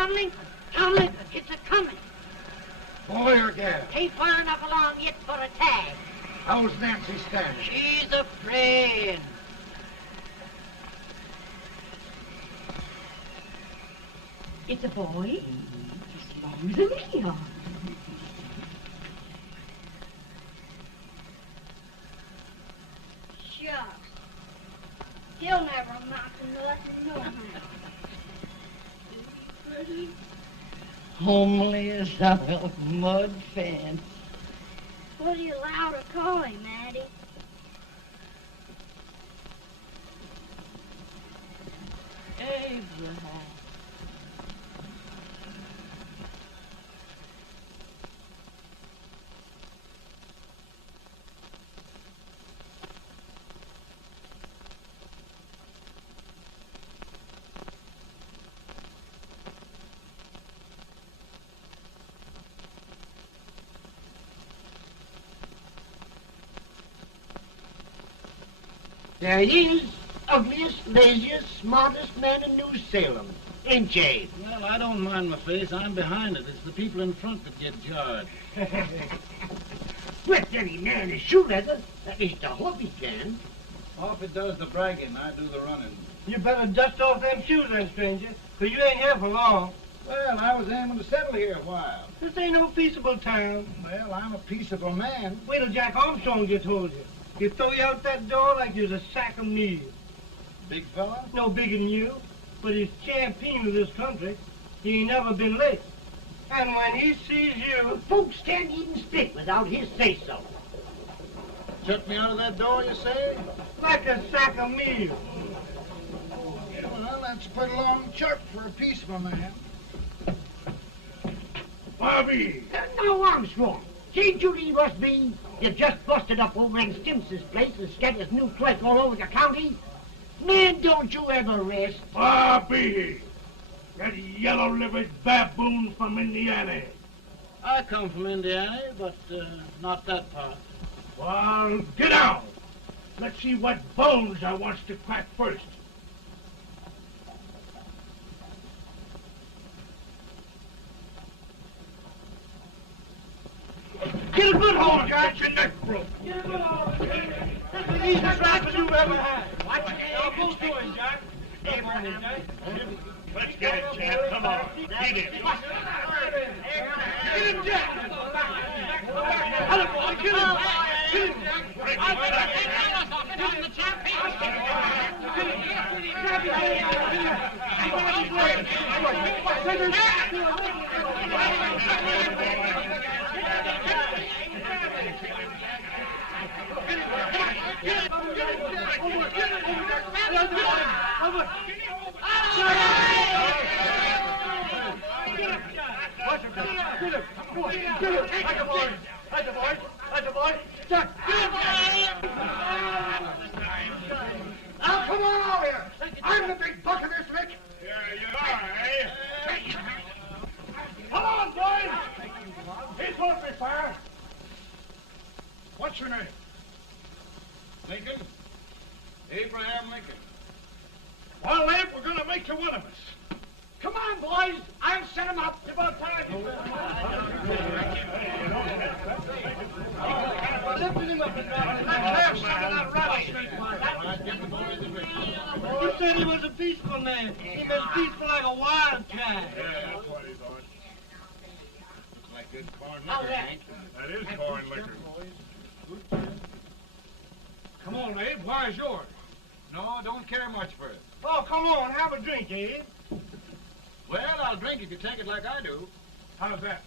Conley? Conley, it's a-coming. Boy or gal? Ain't far enough along yet for a tag. How's Nancy standing? She's a praying. It's a boy? As long as a Leon. Shucks. He'll never amount to nothing, no how. Pretty. Homely as a mud fence. What do you allow to call him, Addie? Abraham. There he is, ugliest, laziest, smartest man in New Salem. Ain't ye? Well, I don't mind my face. I'm behind it. It's the people in front that get jarred. With any man is shoe leather, at least I hope he can. Off it does the bragging. I do the running. You better dust off them shoes then, stranger, 'cause you ain't here for long. Well, I was aiming to settle here a while. This ain't no peaceable town. Well, I'm a peaceable man. Wait till Jack Armstrong just told you. He'll throw you out that door like you's a sack of meal. Big fella? No bigger than you, but he's champion of this country. He ain't never been late. And when he sees you... Folks can't even speak without his say-so. Shut me out of that door, you say? like a sack of meal. Well, that's a pretty long chirp for a peaceful man. Bobby! Now, Armstrong, can't you leave us be? You've just busted up over in Stimps's place and scattered new clerk all over the county. Man, don't you ever rest. Bobby! That yellow-livered baboon from Indiana. I come from Indiana, but not that part. Well, get out. Let's see what bones I wants to crack first. Get a good hold, Jack. Get your neck broke. Get a good hold. That's the easiest rifle you've ever had. Watch it. Now, both doing, Jack. Abraham, Jack. Let's get it, Chad. Come on. Get him. Get him, Jack. Hello, boy. Get him. Get him. Break his back. Now, come on over here. I'm the big buck of this lick. Yeah, you are, eh? Come on, boys. He's going to be fire. What's your name? Lincoln? Abraham Lincoln. Well, Abe, we're going to make you one of us. Come on, boys. I'll set him up. It's about time. Lifted him up and down. Let's have some of that rattlesnake. You said he was a peaceful man. He was peaceful like a wildcat. Yeah, that's what he thought. Looks like good corn How's liquor, that? Hank. That is corn liquor. Come on, Abe. Where's yours? No, don't care much for it. Oh, come on. Have a drink, Abe. Well, I'll drink if you take it like I do. How's that?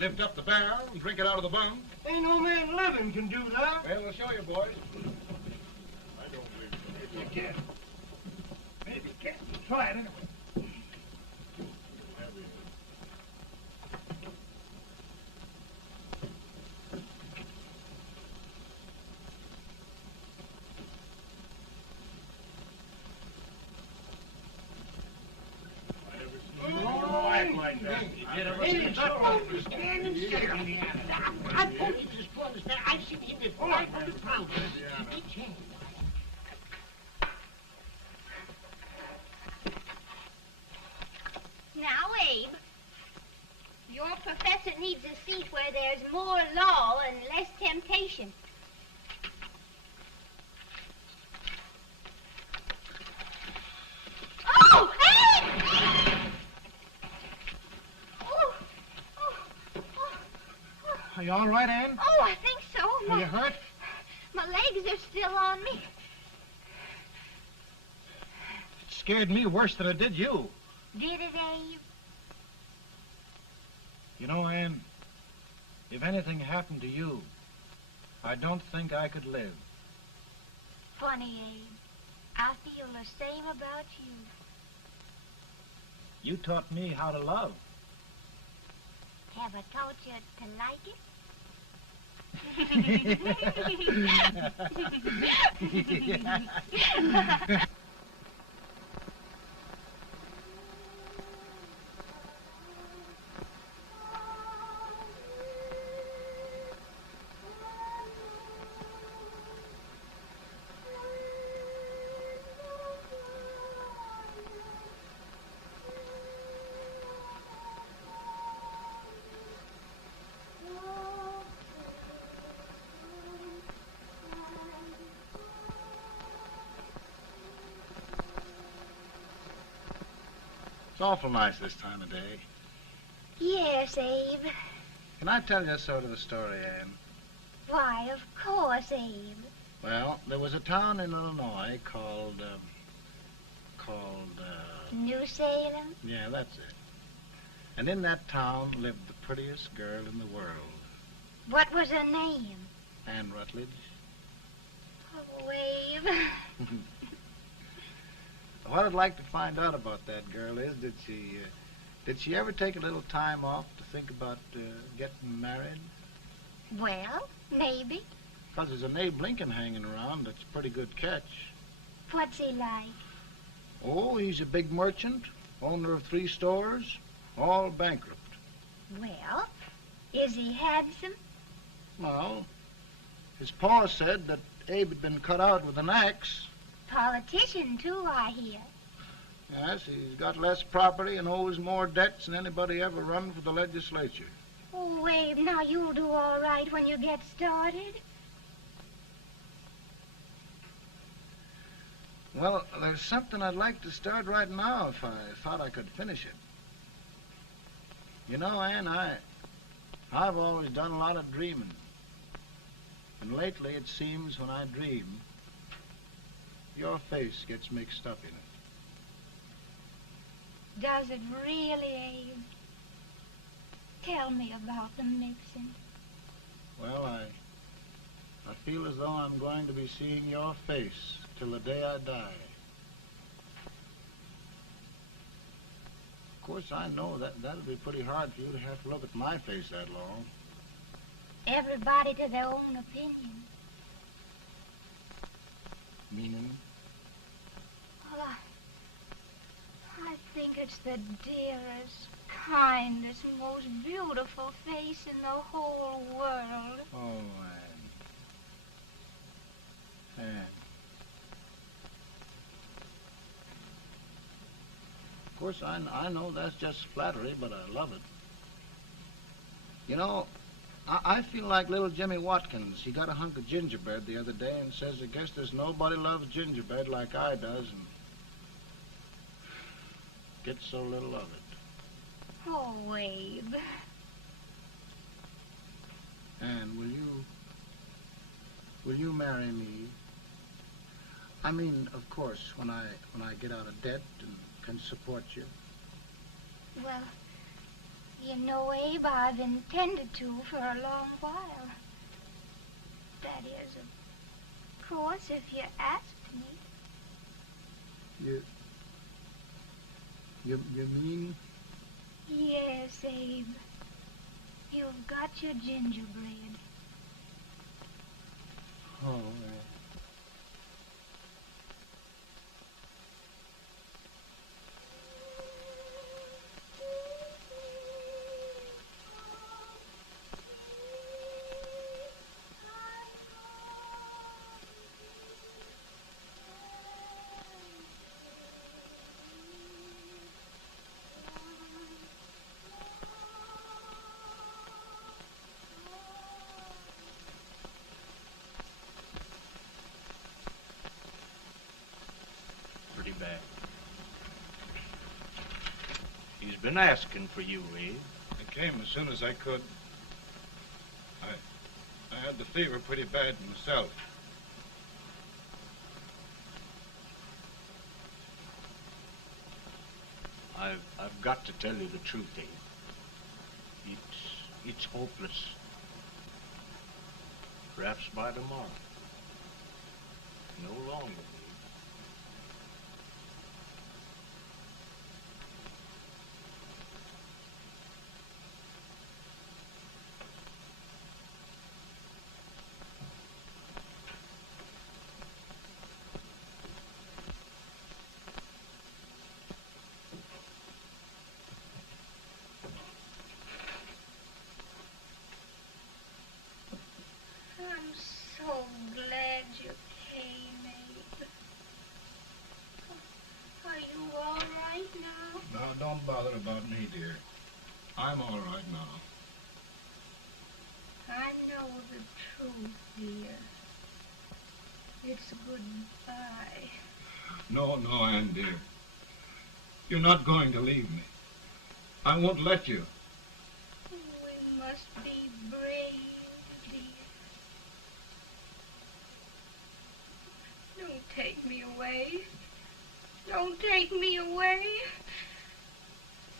Lift up the barrel and drink it out of the bung. Ain't no man living can do that. Well, we'll show you, boys. I don't believe so. Maybe you can. Maybe you can. Try it anyway. Act like that. It's always standing still on the avenue. I told you this brother's man. I've seen him with 500 pounds. Each hand. Now, Abe. Your professor needs a seat where there's more law and less temptation. Oh, Abe! Oh, oh, oh, oh. Are you all right, Ann? Oh, I think so. Are you hurt? My legs are still on me. It scared me worse than it did you. Did it, Abe? You know, Ann, if anything happened to you, I don't think I could live. Funny, Abe. I feel the same about you. You taught me how to love. Have I taught you to like it? It's awful nice this time of day. Yes, Abe. Can I tell you sort of a story, Ann? Why, of course, Abe. Well, there was a town in Illinois called, New Salem? yeah, that's it. And in that town lived the prettiest girl in the world, What was her name? Ann Rutledge. Oh, Abe. What I'd like to find out about that girl is, did she ever take a little time off to think about getting married? Well, maybe. Because there's an Abe Lincoln hanging around that's a pretty good catch. What's he like? Oh, he's a big merchant, owner of 3 stores, all bankrupt. Well, is he handsome? Well, his pa said that Abe had been cut out with an axe. Politician, too, I hear. Yes, he's got less property and owes more debts than anybody ever run for the legislature. Oh, Abe, now you'll do all right when you get started. Well, there's something I'd like to start right now if I thought I could finish it. You know, Ann, I've always done a lot of dreaming. And lately it seems when I dream, your face gets mixed up in it. Does it really, Abe? Tell me about the mixing. Well, I feel as though I'm going to be seeing your face till the day I die. Of course, I know that'll be pretty hard for you to have to look at my face that long. Everybody to their own opinion. Meaning? Well, I think it's the dearest, kindest, most beautiful face in the whole world. Oh, Ann. Of course, I know that's just flattery, but I love it. You know, I feel like little Jimmy Watkins. He got a hunk of gingerbread the other day and says, I guess there's nobody loves gingerbread like I does, and gets so little of it. Oh, Abe. Ann, will you marry me? I mean, of course, when I get out of debt and can support you. Well, you know, Abe, I've intended to for a long while. That is, of course, if you asked me. You mean? Yes, Abe. You've got your gingerbread. Oh, He's been asking for you, Abe. I came as soon as I could. I had the fever pretty bad myself. I've got to tell you the truth, Abe. It's hopeless. Perhaps by tomorrow. No longer, Abe. I'm so glad you came, Abe. Are you all right now? Now, don't bother about me, dear. I'm all right now. I know the truth, dear. It's goodbye. No, Ann, dear. You're not going to leave me. I won't let you. We must be brave, dear. Don't take me away. Don't take me away.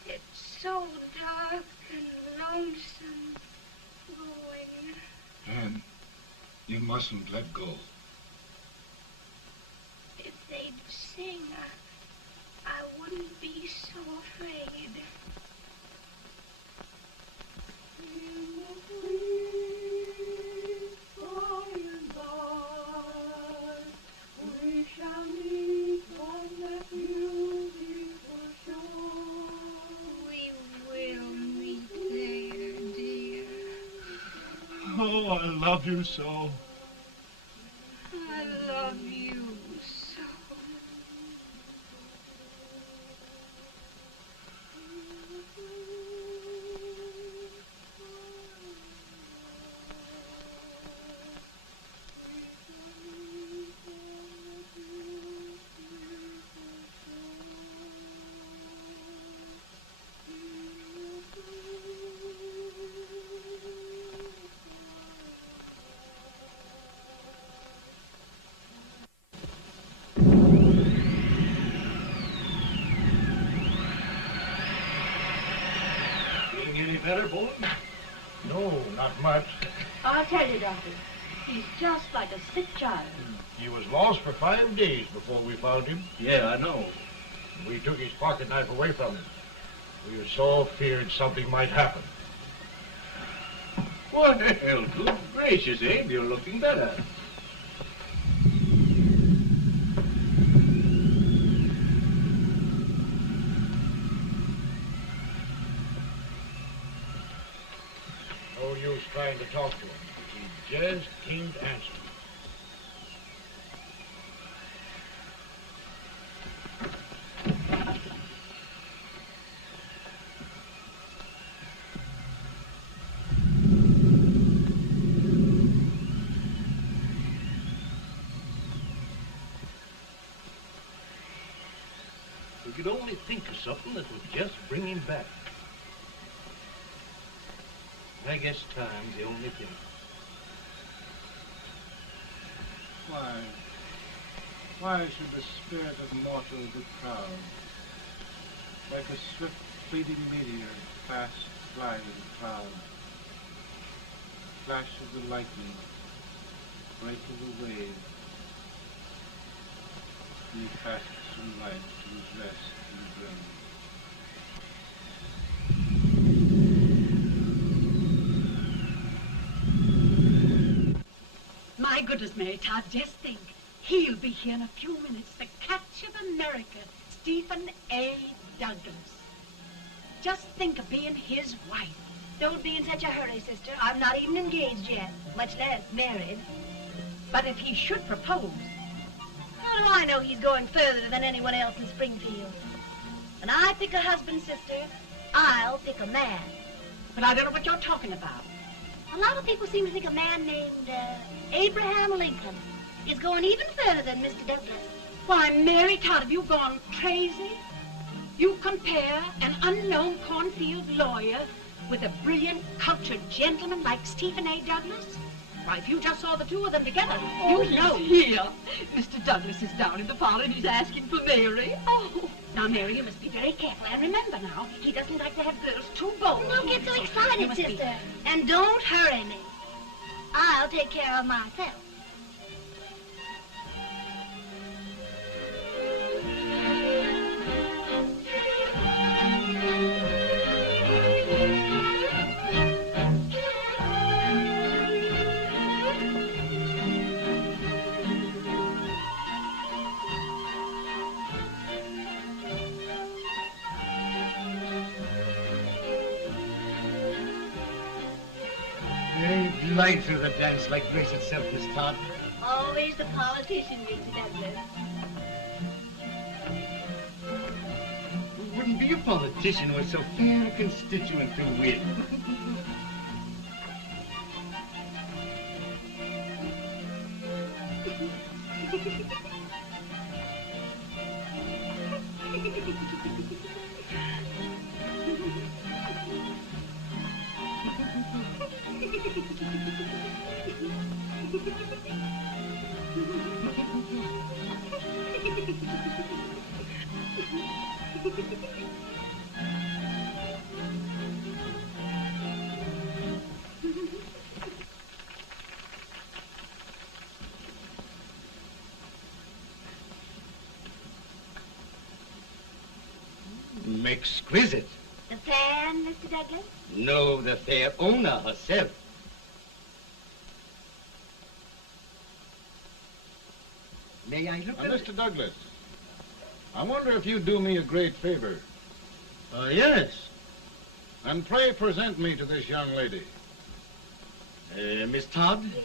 It's so dark and lonesome going. Ann, you mustn't let go. If they'd sing, I wouldn't be so afraid. Oh, I love you so. I love you so. Any better, boy? No, not much. I'll tell you, Doctor, he's just like a sick child. He was lost for 5 days before we found him. Yeah, I know. We took his pocket knife away from him. We were so feared something might happen. Well, good gracious, Abe, you're looking better. No use trying to talk to him. He just can't answer. We could only think of something that would just bring him back. I guess time's the only thing. Why should the spirit of mortal be proud? Like a swift fleeting meteor, fast flying cloud. Flash of the lightning, break of the wave. He fasts from life to his rest in the grave. My goodness, Mary Todd, just think. He'll be here in a few minutes. The catch of America, Stephen A. Douglas. Just think of being his wife. Don't be in such a hurry, sister. I'm not even engaged yet, much less married. But if he should propose, How do I know he's going further than anyone else in Springfield? When I pick a husband, sister, I'll pick a man. but I don't know what you're talking about. A lot of people seem to think a man named Abraham Lincoln is going even further than Mr. Douglas. Why, Mary Todd, have you gone crazy? You compare an unknown cornfield lawyer with a brilliant, cultured gentleman like Stephen A. Douglas? Why, if you just saw the two of them together, you'd know. Here. Mr. Douglas is down in the parlor and he's asking for Mary. Oh. Now, Mary, you must be very careful. And remember now, he doesn't like to have girls too bold. Don't get so You excited, must be- sister. And don't hurry me. I'll take care of myself. They glide through the dance like grace itself, Miss Todd. Always the politician, Mr. Douglas. Wouldn't be a politician with so fair a constituent to win. Exquisite. The fan, Mr. Douglas? No, the fair owner herself. May I look at it? Mr. Douglas, I wonder if you'd do me a great favor. Yes. And pray present me to this young lady. Miss Todd? Yes.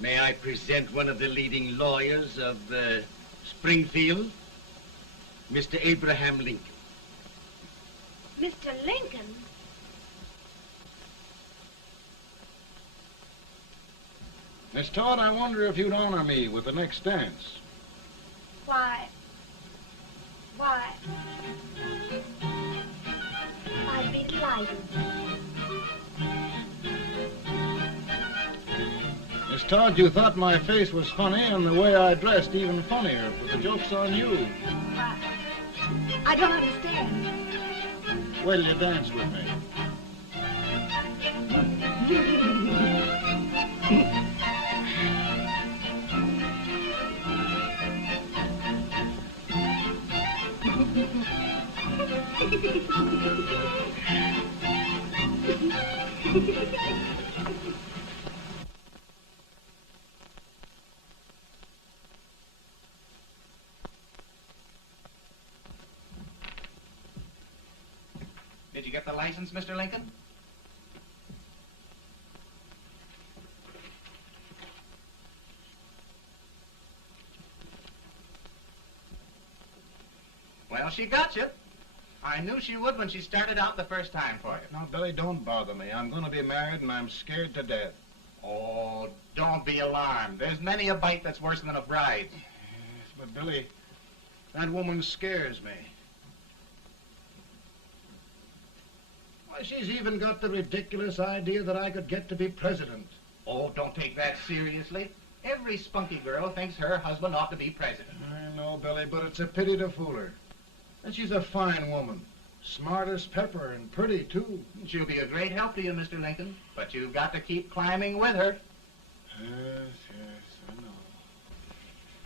May I present one of the leading lawyers of Springfield, Mr. Abraham Lincoln. Mr. Lincoln? Miss Todd, I wonder if you'd honor me with the next dance. Why, I'd be delighted. Miss Todd, you thought my face was funny and the way I dressed even funnier, but the joke's on you. I don't understand. Wait till you dance with me. Did you get the license, Mr. Lincoln? Well, she got you. I knew she would when she started out the first time for you. Now, Billy, don't bother me. I'm going to be married and I'm scared to death. Oh, don't be alarmed. There's many a bite that's worse than a bride. Yes, but Billy, that woman scares me. Why, she's even got the ridiculous idea that I could get to be president. Oh, don't take that seriously. Every spunky girl thinks her husband ought to be president. I know, Billy, but it's a pity to fool her. And she's a fine woman. Smart as pepper and pretty, too. She'll be a great help to you, Mr. Lincoln, but you've got to keep climbing with her. Yes, I know.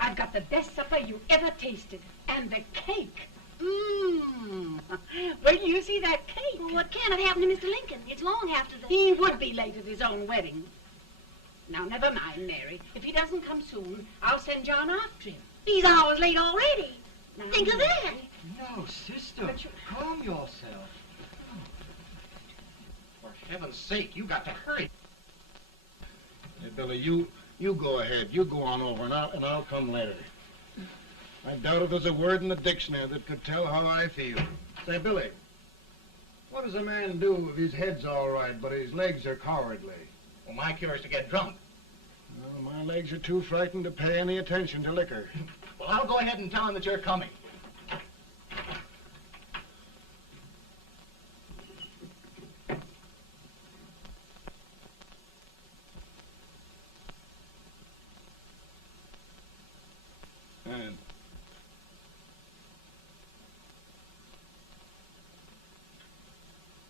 I've got the best supper you ever tasted. And the cake. Mmm. Wait till you see that cake. Well, what can have happened to Mr. Lincoln? It's long after the... He would be late at his own wedding. Now, never mind, Mary. If he doesn't come soon, I'll send John after him. He's hours late already. Now, Think of that. Mary. No, sister, But you- calm yourself. For heaven's sake, you got to hurry. Hey, Billy, you go ahead. You go on over, and I'll come later. I doubt if there's a word in the dictionary that could tell how I feel. Say, Billy, what does a man do if his head's all right, but his legs are cowardly? Well, my cure is to get drunk. Well, my legs are too frightened to pay any attention to liquor. Well, I'll go ahead and tell him that you're coming.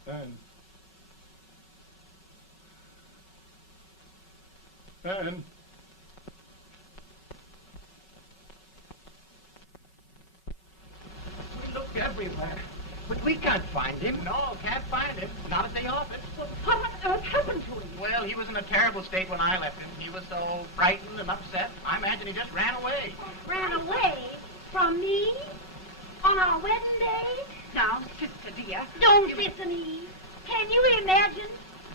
And We looked everywhere, but we can't find him. No, can't find him. Not at the office. Well, what on earth happened to him? Well, he was in a terrible state when I left him. He was so frightened and upset. I imagine he just ran away. Ran away from me on our wedding day? Now, sister dear. Don't listen, Eve. Can you imagine?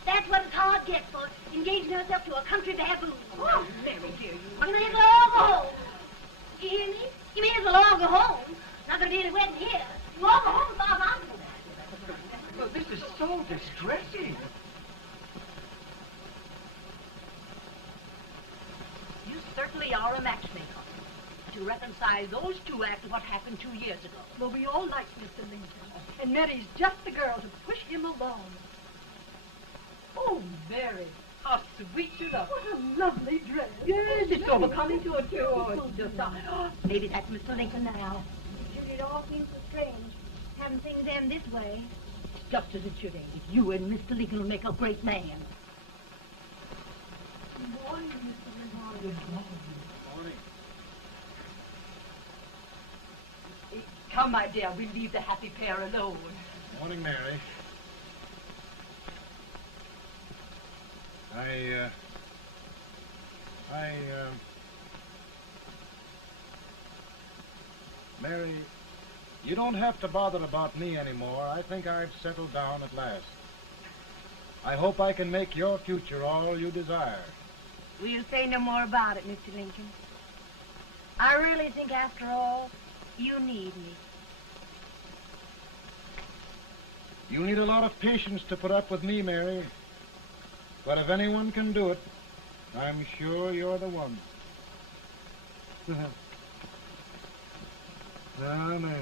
That's what a hard gets for engaging herself to a country baboon. Oh, Mary dear, you You may as well all go home. You hear me? You may as well all go home. Not gonna be any wedding here. You all go home as far as I'm concerned. Well, this is so distressing. You certainly are a matchmaker. To reconcile those two after what happened 2 years ago. Well, we all like Mr. Lincoln, and Mary's just the girl to push him along. Oh, Mary, how sweet you look. What a lovely dress. Yes, it's overcoming to it, too. Oh, it's just, maybe that's Mr. Lincoln now. Judy, it all seems so strange. Having things end this way. It's just as it should end. You and Mr. Lincoln will make a great man. Good morning, Mr. Lincoln. morning. Come, my dear, we'll leave the happy pair alone. Morning, Mary. Mary, you don't have to bother about me anymore. I think I've settled down at last. I hope I can make your future all you desire. We'll say no more about it, Mr. Lincoln. I really think, after all, you need me. You need a lot of patience to put up with me, Mary. But if anyone can do it, I'm sure you're the one. Now, Mary.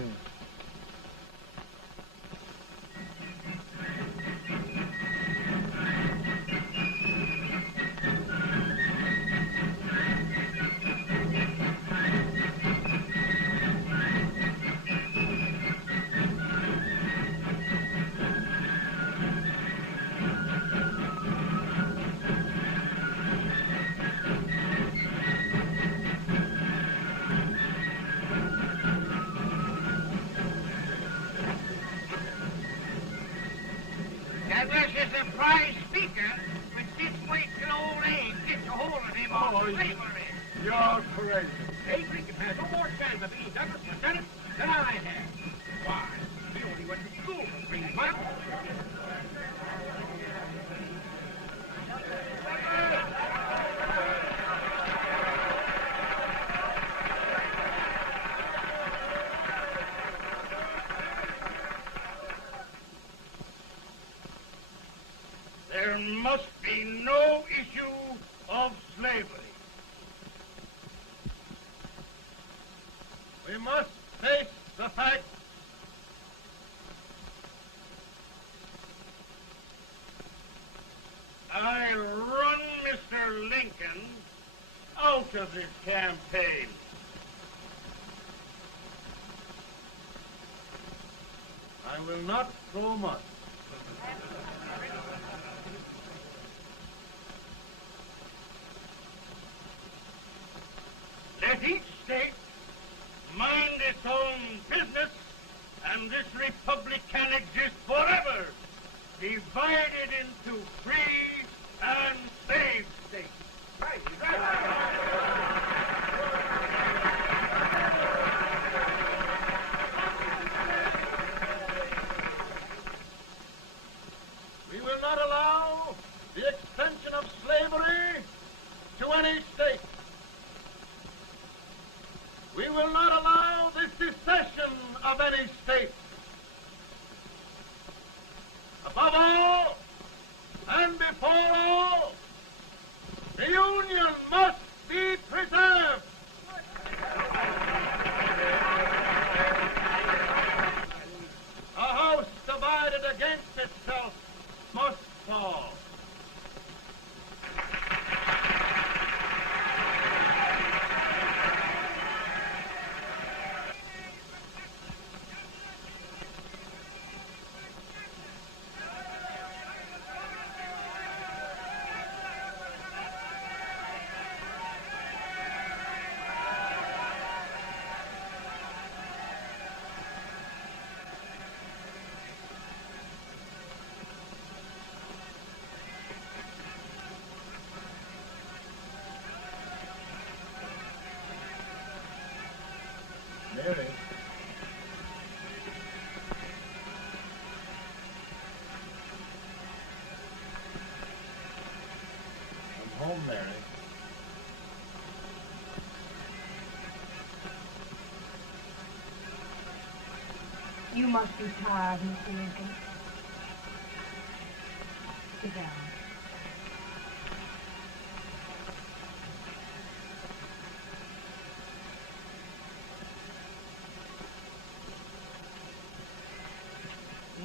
That was a surprise speaker with this weight till old age gets a hold of him on slavery. You're crazy. Abe Lincoln has no more chance of being Douglas Lieutenant than I have. Why, he only went to school for 3 months. There must be no issue of slavery. We must face the fact I run Mr. Lincoln out of this campaign. I will not throw much. Let each state mind its own business, and this republic can exist forever, divided into free and slave states. Right. We will not allow the extension of slavery to any state. We will not allow the secession of any state. Above all, and before all, the Union must be preserved. A house divided against itself must fall. Mary. You must be tired, Mr. Lincoln. Sit down.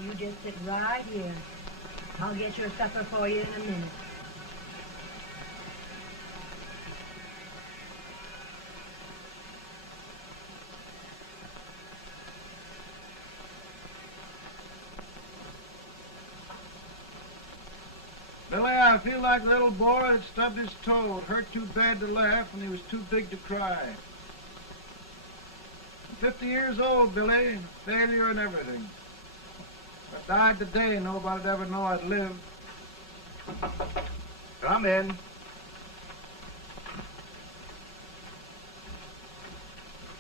You just sit right here. I'll get your supper for you in a minute. Billy, I feel like a little boy that stubbed his toe. It hurt too bad to laugh and he was too big to cry. I'm 50 years old, Billy. Failure and everything. If I died today, nobody'd ever know I'd lived. Come in.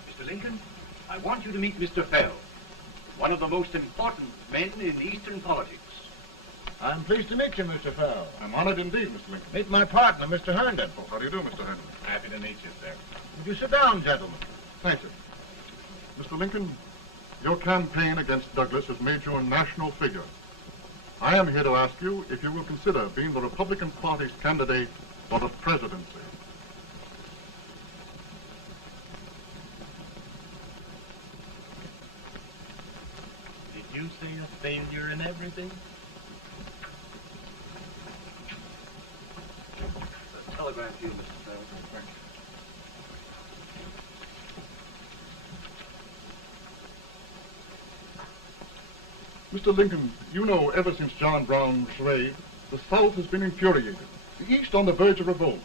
Mr. Lincoln, I want you to meet Mr. Fell, one of the most important men in Eastern politics. I'm pleased to meet you, Mr. Fell. I'm honored indeed, Mr. Lincoln. Meet my partner, Mr. Herndon. How do you do, Mr. Herndon? Happy to meet you, sir. Would you sit down, gentlemen? Thank you. Mr. Lincoln, your campaign against Douglas has made you a national figure. I am here to ask you if you will consider being the Republican Party's candidate for the presidency. Did you say a failure in everything? A telegram to you, Mr. Fell. Thank you. Mr. Lincoln, you know ever since John Brown was slaved, the South has been infuriated, the East on the verge of revolt,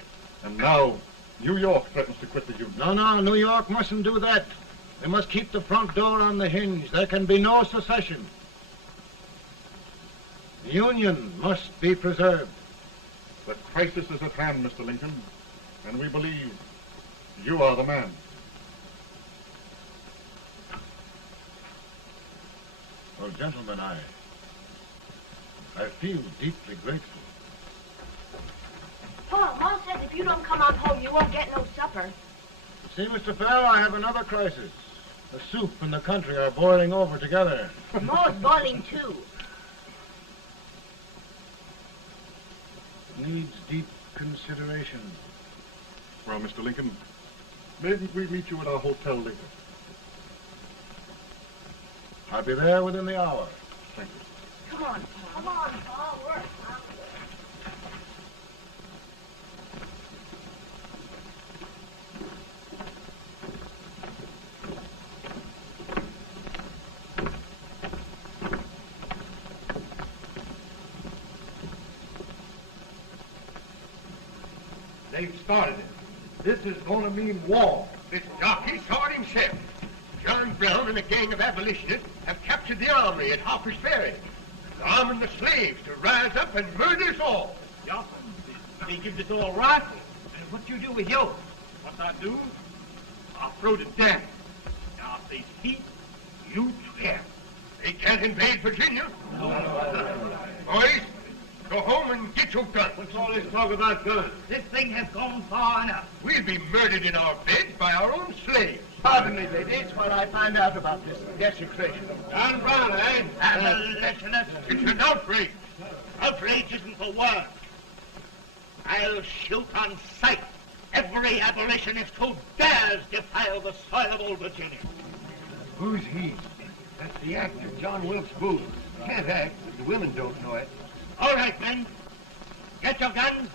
and now New York threatens to quit the Union. No, New York mustn't do that. They must keep the front door on the hinge. There can be no secession. The Union must be preserved. The crisis is at hand, Mr. Lincoln, and we believe you are the man. Well, gentlemen, I feel deeply grateful. Paul, Ma says if you don't come on home, you won't get no supper. See, Mr. Fell, I have another crisis. The soup and the country are boiling over together. Ma's boiling too. Needs deep consideration. Well, Mr. Lincoln, maybe we meet you at our hotel later. I'll be there within the hour. Thank you. Come on, Paul. Come on, Paul. Work. They've started it. This is going to mean war. This jockey saw it himself. John Brown and a gang of abolitionists have captured the armory at Harper's Ferry. They're arming the slaves to rise up and murder us all. Johnson, they give us all rifles. And what you do with yours? What I do? I'll throw to death. Now, if they speak, you Yeah. They can't invade Virginia. Boys, go home and get your guns. What's all this talk about guns? This thing has gone far enough. We'll be murdered in our beds by our own slaves. Pardon me, ladies, while I find out about this desecration. John Brown, eh? Abolitionist. It's an outrage. Outrage isn't the word. I'll shoot on sight every abolitionist who dares defile the soil of old Virginia. Who's he? That's the actor, John Wilkes Booth. Can't act, but the women don't know it. All right, men. Get your guns,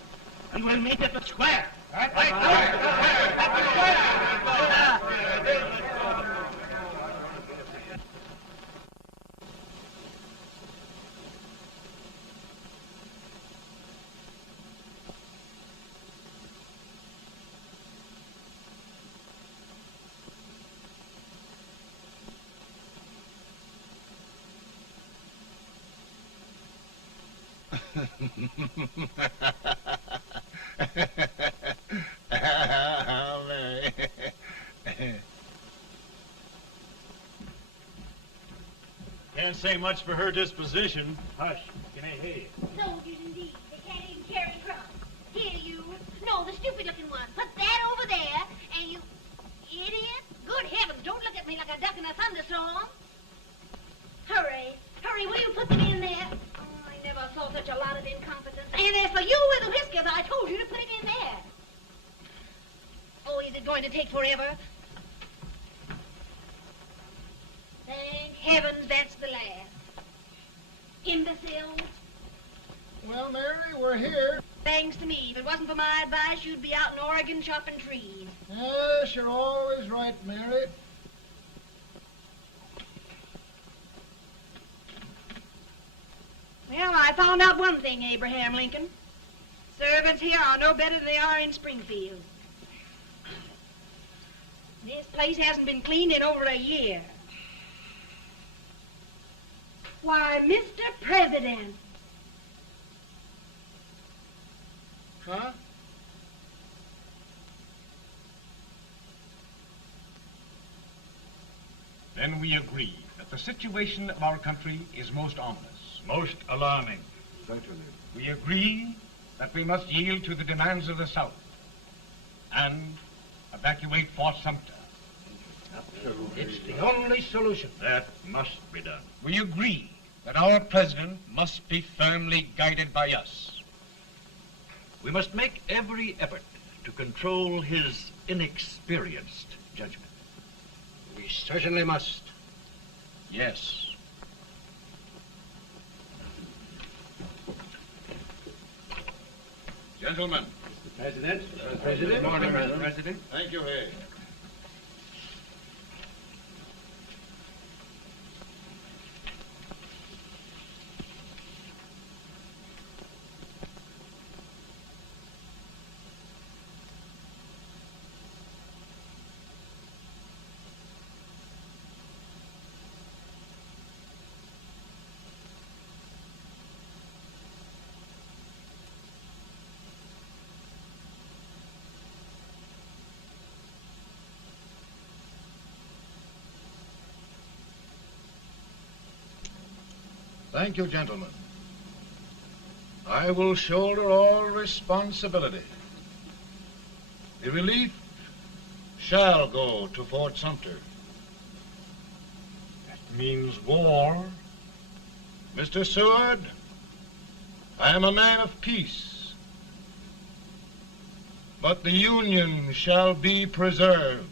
and we'll meet at the square. At the square! Can't say much for her disposition. Hush, can I hear you? Soldiers indeed. They can't even carry crumbs. Here, you. No No, the stupid-looking one. Put that over there, and you... Idiot. Good heavens, don't look at me like a duck in a thunderstorm. Hurry. Hurry, will you put them in there? Oh, I never saw such a lot of incompetence. And as for you with the whiskers, I told you to put it in there. Oh, is it going to take forever? Thank heavens that's the last. Imbeciles. Well, Mary, we're here. Thanks to me. If it wasn't for my advice, you'd be out in Oregon chopping trees. Yes, you're always right, Mary. Well, I found out one thing, Abraham Lincoln. Servants here are no better than they are in Springfield. This place hasn't been cleaned in over a year. Why, Mr. President. Huh? Then we agree that the situation of our country is most ominous. Most alarming. Certainly. We agree that we must yield to the demands of the South and evacuate Fort Sumter. It's the only solution. That must be done. We agree that our president must be firmly guided by us. We must make every effort to control his inexperienced judgment. We certainly must. Yes. Gentlemen. Mr. President. President. Good morning, Mr. President. Thank you, Hay. Thank you, gentlemen. I will shoulder all responsibility. The relief shall go to Fort Sumter. That means war. Mr. Seward, I am a man of peace, but the Union shall be preserved.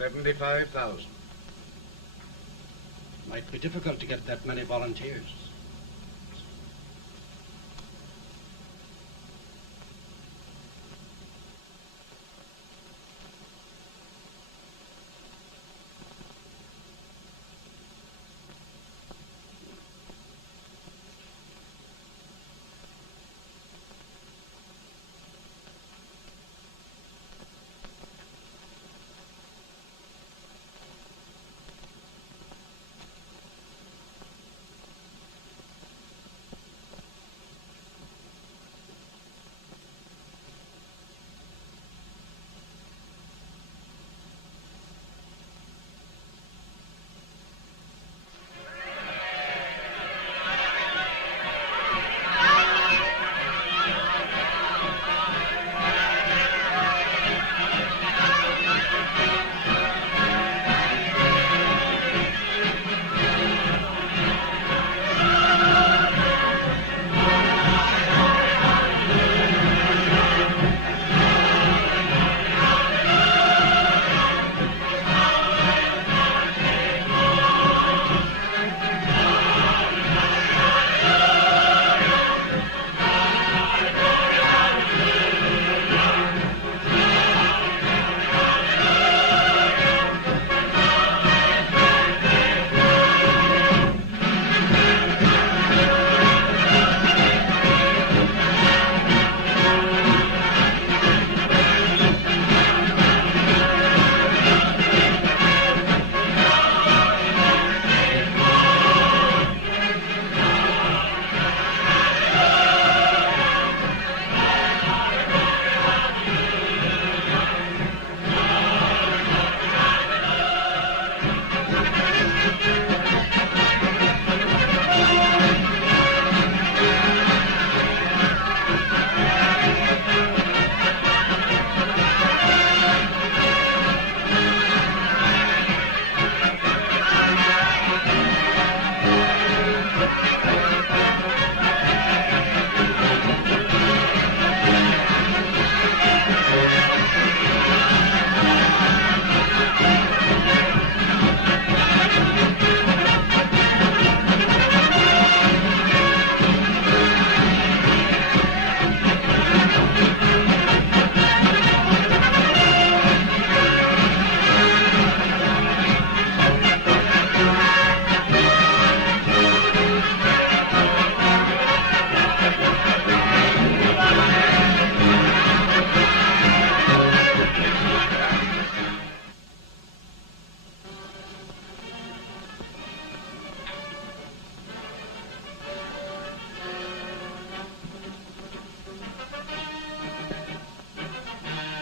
$75,000. Might be difficult to get that many volunteers.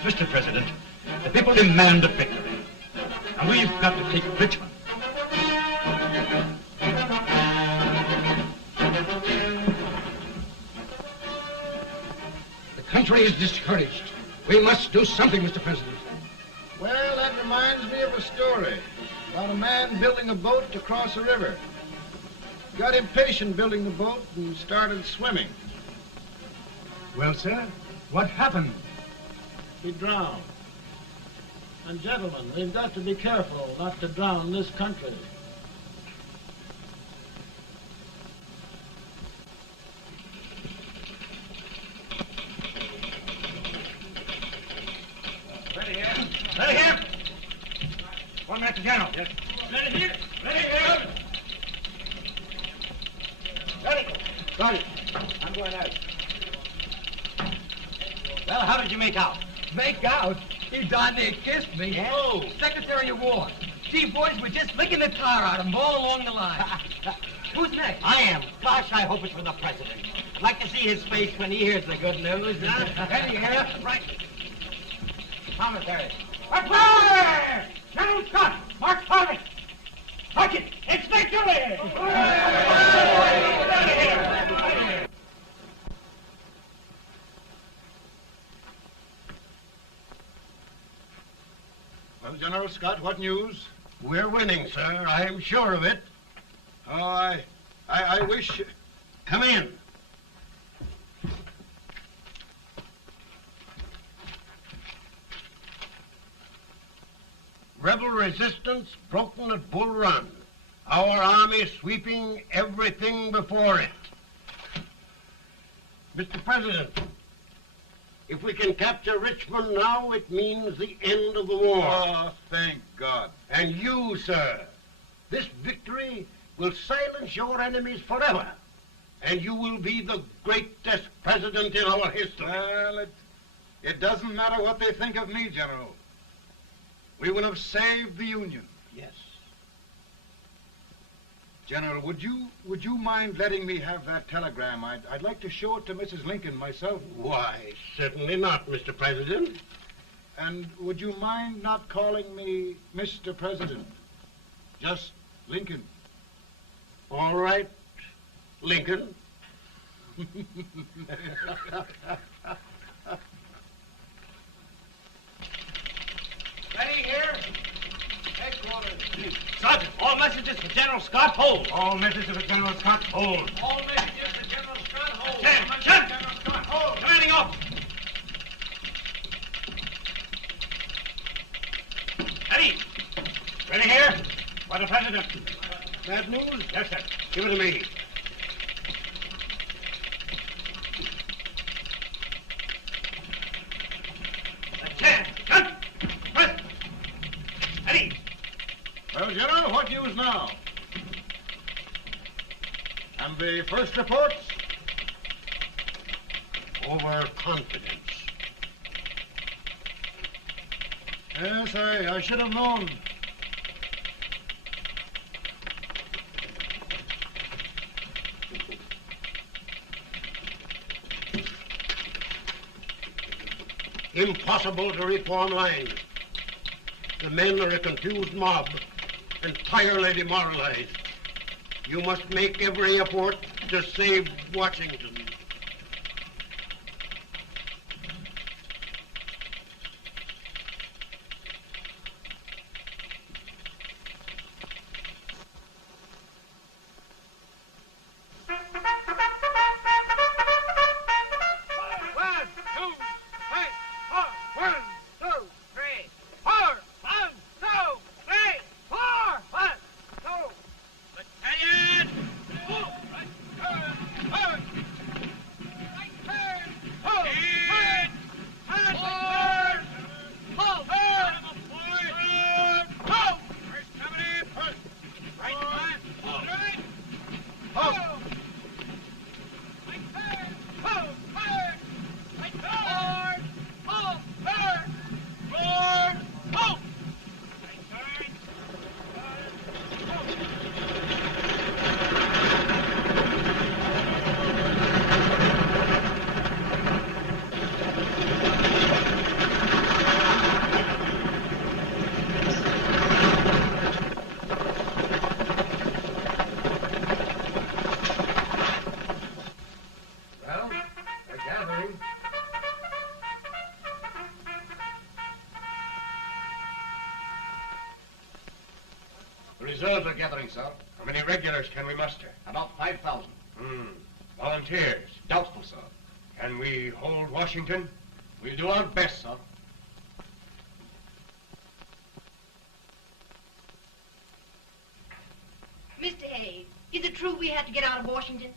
Mr. President, the people demand a victory. And we've got to take Richmond. The country is discouraged. We must do something, Mr. President. Well, that reminds me of a story about a man building a boat to cross a river. Got impatient building the boat and started swimming. Well, sir, what happened? He drowned. And gentlemen, we've got to be careful not to drown this country. Ready here. Ready here. 1 minute to General. Yes. Ready here. Ready here. Ready. Got it. I'm going out. Well, how did you make out? Make out? He darn near kissed me. Yeah? Oh, Secretary of War. Gee, boys, we're just licking the tar out of him all along the line. Who's next? I am. Gosh, I hope it's for the President. I'd like to see his face when he hears the good news. Ready here. Right. Commissary. Fire! General Scott! Mark Harvey! Sergeant, it's victory! Well, General Scott, what news? We're winning, sir. I'm sure of it. Oh, I wish... Come in. Rebel resistance broken at Bull Run. Our army sweeping everything before it. Mr. President, if we can capture Richmond now, it means the end of the war. Oh, thank God. And you, sir, this victory will silence your enemies forever. And you will be the greatest president in our history. Well, it doesn't matter what they think of me, General. We will have saved the Union. Yes. General, would you mind letting me have that telegram? I'd like to show it to Mrs. Lincoln myself. Why, certainly not, Mr. President. And would you mind not calling me Mr. President? Just Lincoln. All right, Lincoln. Ready here. Headquarters. Sergeant, all messages for General Scott, hold. All messages for General Scott, hold. All messages for General Scott, hold. General Scott, hold. Commanding officer. Ready. Ready here. For the President. Bad news? Yes, sir. Give it to me. Well, General, what news now? And the first reports? Overconfidence. Yes, I should have known. Impossible to reform lines. The men are a confused mob, entirely demoralized. You must make every effort to save Washington. reserves are gathering, sir. How many regulars can we muster? About 5,000. Volunteers? Doubtful, sir. Can we hold Washington? We'll do our best, sir. Mr. Hayes, is it true we have to get out of Washington?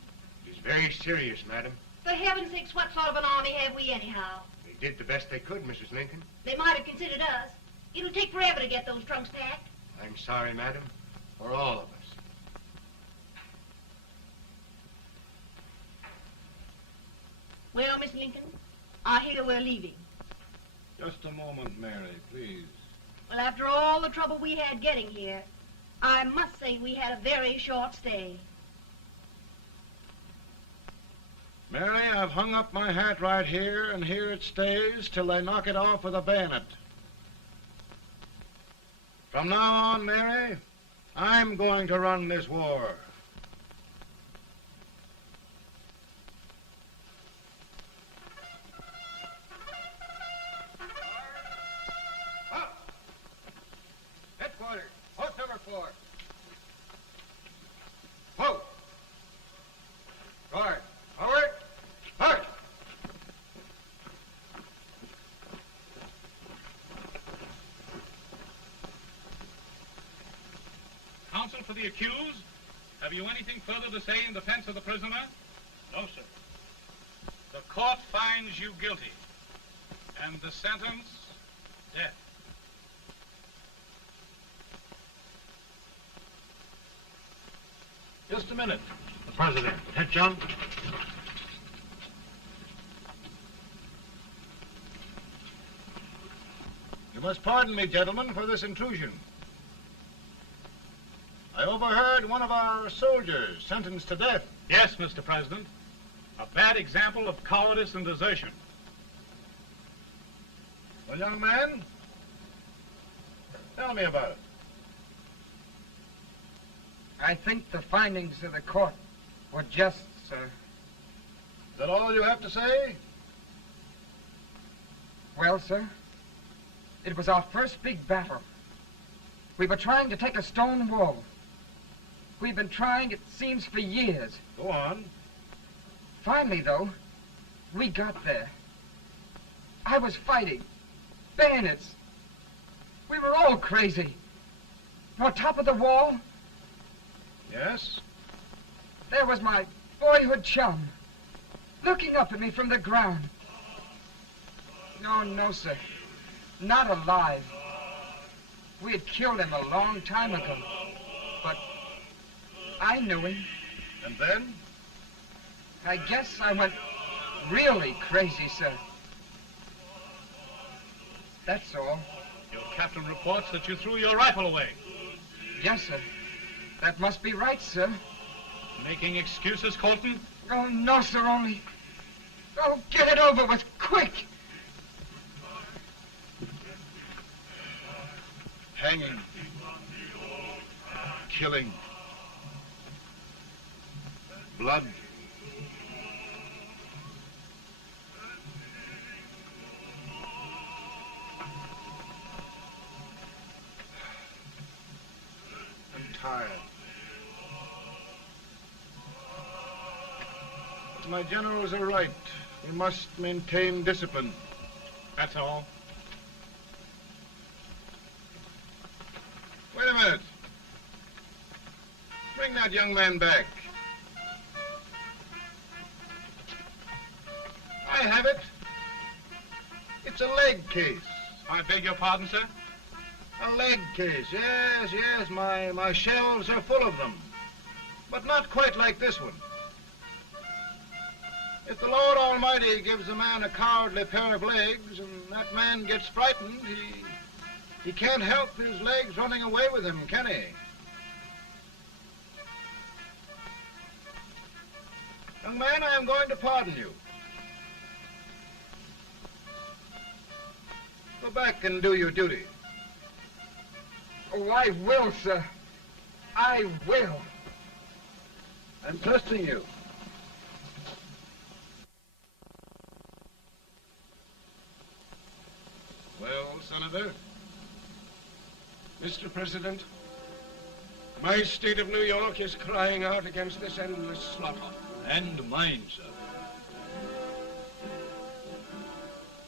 It is very serious, madam. For heaven's sakes, what sort of an army have we anyhow? They did the best they could, Mrs. Lincoln. They might have considered us. It'll take forever to get those trunks packed. I'm sorry, madam, for all of us. Well, Miss Lincoln, I hear we're leaving. Just a moment, Mary, please. Well, after all the trouble we had getting here, I must say we had a very short stay. Mary, I've hung up my hat right here, and here it stays till they knock it off with a bayonet. From now on, Mary, I'm going to run this war. Headquarters, post number 4. Whoa! Guard, forward, march! Counsel for the accused, have you anything further to say in defense of the prisoner? No, sir. The court finds you guilty, and the sentence, death. Just a minute. The president. Head, John. You must pardon me, gentlemen, for this intrusion. I overheard one of our soldiers sentenced to death. Yes, Mr. President. A bad example of cowardice and desertion. Well, young man, tell me about it. I think the findings of the court were just, sir. Is that all you have to say? Well, sir, it was our first big battle. We were trying to take a stone wall. We've been trying, it seems, for years. Go on. Finally, though, we got there. I was fighting. Bayonets. We were all crazy. On top of the wall, Yes? there was my boyhood chum, looking up at me from the ground. No, sir. Not alive. We had killed him a long time ago. But I knew him. And then? I guess I went really crazy, sir. That's all. Your captain reports that you threw your rifle away. Yes, sir. That must be right, sir. Making excuses, Colton? Oh, no, sir, only... Oh, get it over with, quick! Hanging. Killing. Blood. I'm tired. But my generals are right. We must maintain discipline. That's all. Wait a minute. Bring that young man back. I have it. It's a leg case. I beg your pardon, sir? A leg case, yes. My shelves are full of them. But not quite like this one. If the Lord Almighty gives a man a cowardly pair of legs and that man gets frightened, he can't help his legs running away with him, can he? Young man, I am going to pardon you. Go back and do your duty. Oh, I will, sir. I will. I'm trusting you. Well, Senator? Mr. President, My state of New York is crying out against this endless slaughter. And mine, sir.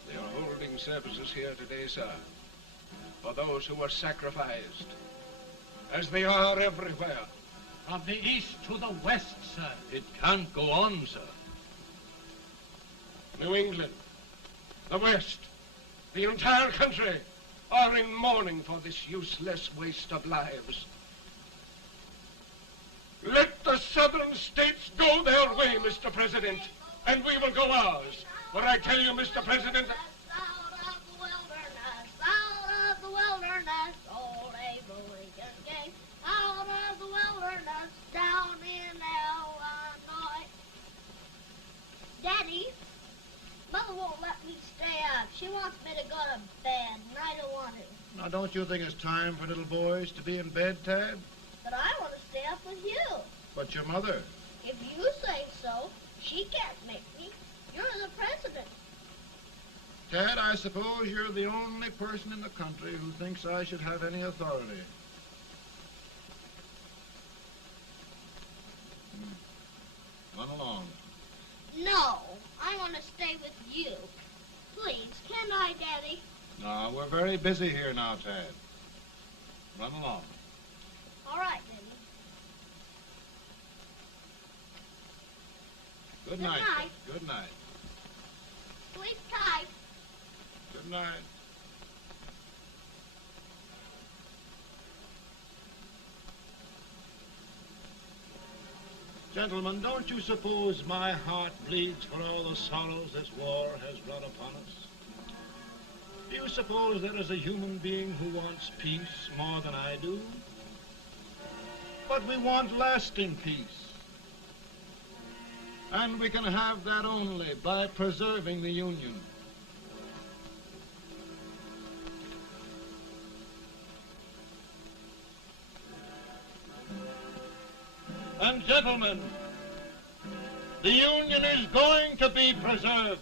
They are holding services here today, sir, for those who were sacrificed, as they are everywhere. From the east to the west, sir. It can't go on, sir. New England, the West, the entire country are in mourning for this useless waste of lives. Let the southern states go their way, Mr. President, and we will go ours. For I tell you, Mr. President, Out of the wilderness, old Abraham came. Out of the wilderness, down in Illinois. Daddy, Mother won't let me stay up. She wants me to go to bed, and I don't want to. Now, don't you think it's time for little boys to be in bed, Tad? But I want to stay up with you. But your mother. If you say so, she can't make me. You're the president. Tad, I suppose you're the only person in the country who thinks I should have any authority. Run along. No, I want to stay with you. Please, can I, Daddy? No, we're very busy here now, Tad. Run along. All right, Daddy. Good Good night. night. Good night. Sleep tight. Good night. Gentlemen, don't you suppose my heart bleeds for all the sorrows this war has brought upon us? Do you suppose there is a human being who wants peace more than I do? But we want lasting peace. And we can have that only by preserving the Union. And gentlemen, the Union is going to be preserved.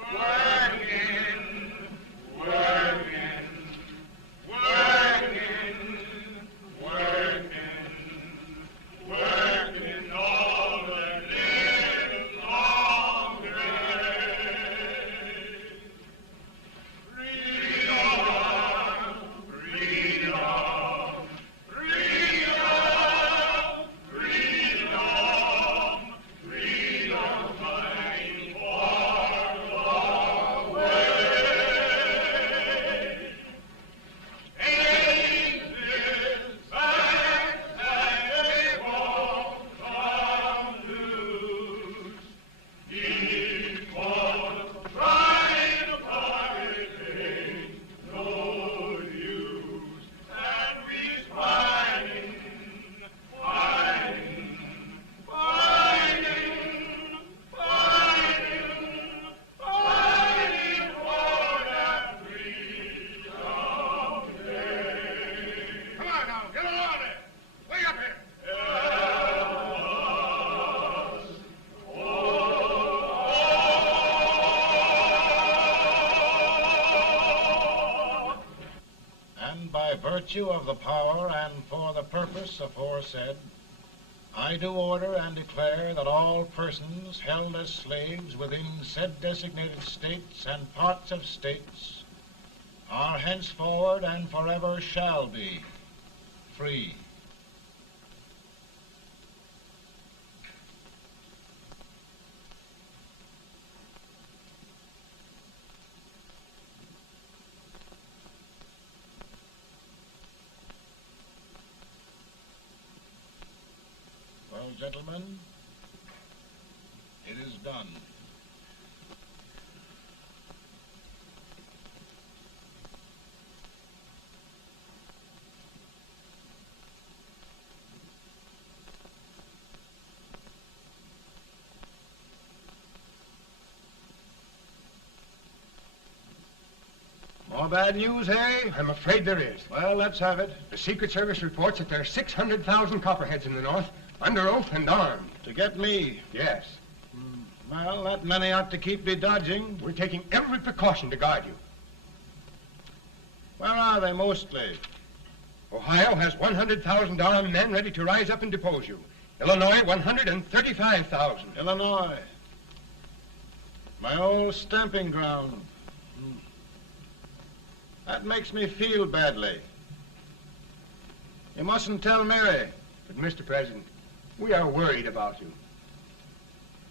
Working, working, working, working, working all the live long day. Freedom, freedom, freedom, freedom, freedom, fighting for the way. Ain't this fact that they won't come loose? People trying to fight ain't no use. And we's fighting, fighting, fighting, fighting, fighting for that freedom day. Come on now, get along there. Way up here. And by virtue of the power and for the purpose aforesaid, I do order and declare that all persons held as slaves within said designated states and parts of states are henceforward and forever shall be free. Well, gentlemen, it is done. More bad news, hey? I'm afraid there is. Well, let's have it. The Secret Service reports that there are 600,000 copperheads in the North, under oath and armed. To get me? Yes. Well, that many ought to keep me dodging. We're taking every precaution to guard you. Where are they mostly? Ohio has 100,000 armed men ready to rise up and depose you. Illinois, 135,000. Illinois. My old stamping ground. That makes me feel badly. You mustn't tell Mary. But, Mr. President, we are worried about you.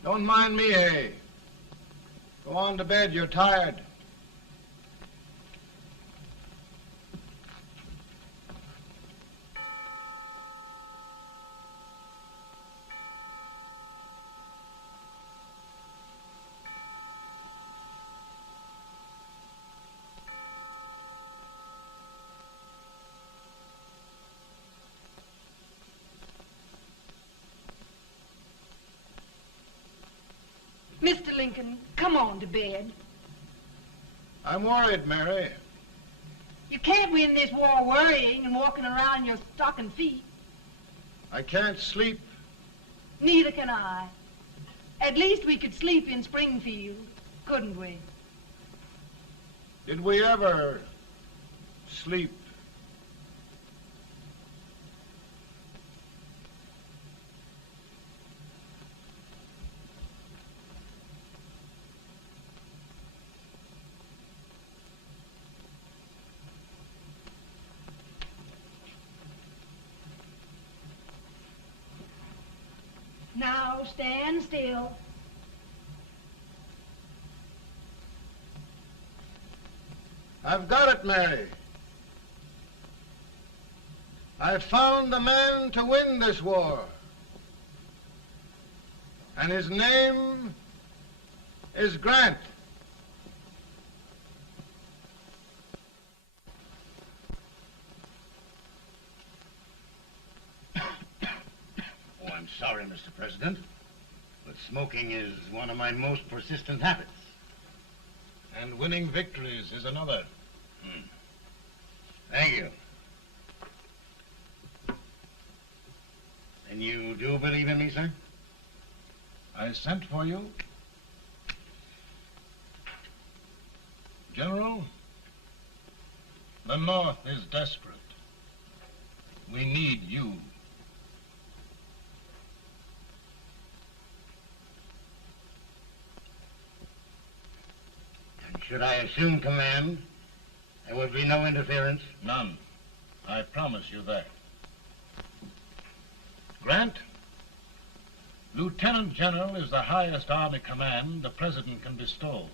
Don't mind me, eh? Go on to bed, you're tired. Mr. Lincoln, come on to bed. I'm worried, Mary. You can't win this war worrying and walking around in your stocking feet. I can't sleep. Neither can I. At least we could sleep in Springfield, couldn't we? Did we ever sleep? Now stand still. I've got it, Mary. I've found the man to win this war. And his name is Grant. Oh, I'm sorry, Mr. President, but smoking is one of my most persistent habits. And winning victories is another. Thank you. And you do believe in me, sir? I sent for you. General, the North is desperate. We need you. And should I assume command, there would be no interference? None. I promise you that. Grant, Lieutenant General is the highest Army command the President can bestow.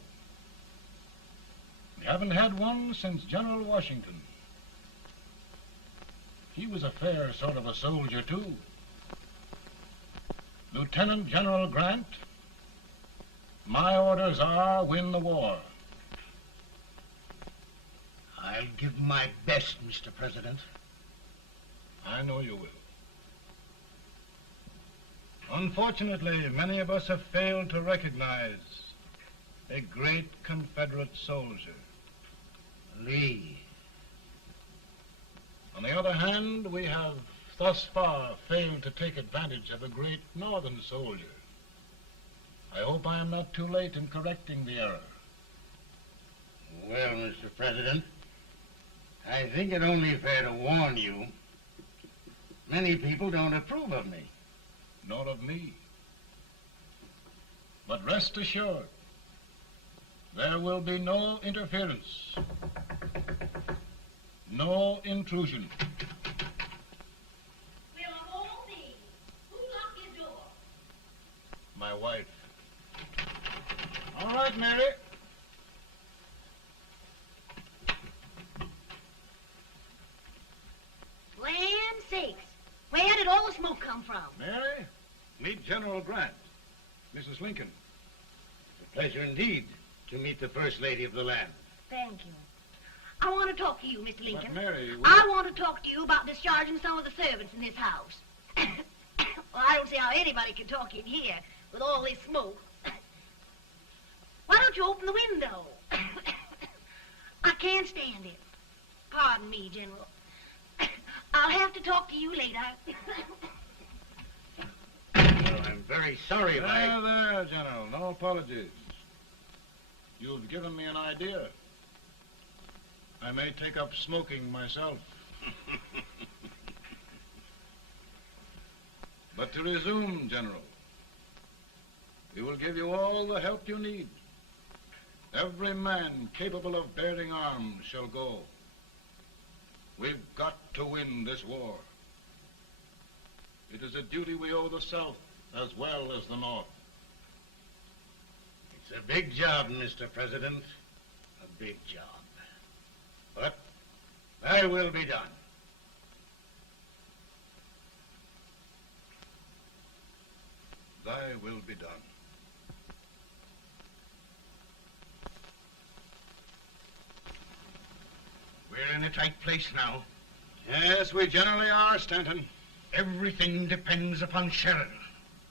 We haven't had one since General Washington. He was a fair sort of a soldier, too. Lieutenant General Grant, my orders are win the war. I'll give my best, Mr. President. I know you will. Unfortunately, many of us have failed to recognize a great Confederate soldier, Lee. On the other hand, we have thus far failed to take advantage of a great Northern soldier. I hope I am not too late in correcting the error. Well, Mr. President, I think it only fair to warn you. Many people don't approve of me. Nor of me. But rest assured, there will be no interference, no intrusion. Well, of all things, who locked his door? My wife. All right, Mary. Land sakes. Where did all the smoke come from? Mary, meet General Grant, Mrs. Lincoln. It's a pleasure indeed to meet the First Lady of the land. Thank you. I want to talk to you, Mr. Lincoln. But Mary, I want to talk to you about discharging some of the servants in this house. Well, I don't see how anybody can talk in here with all this smoke. Why don't you open the window? I can't stand it. Pardon me, General. I'll have to talk to you later. Well, I'm very sorry if There, there, General. No apologies. You've given me an idea. I may take up smoking myself. But to resume, General, we will give you all the help you need. Every man capable of bearing arms shall go. We've got to win this war. It is a duty we owe the South as well as the North. It's a big job, Mr. President. A big job. But thy will be done. Thy will be done. We're in a tight place now. Yes, we generally are, Stanton. Everything depends upon Sheridan.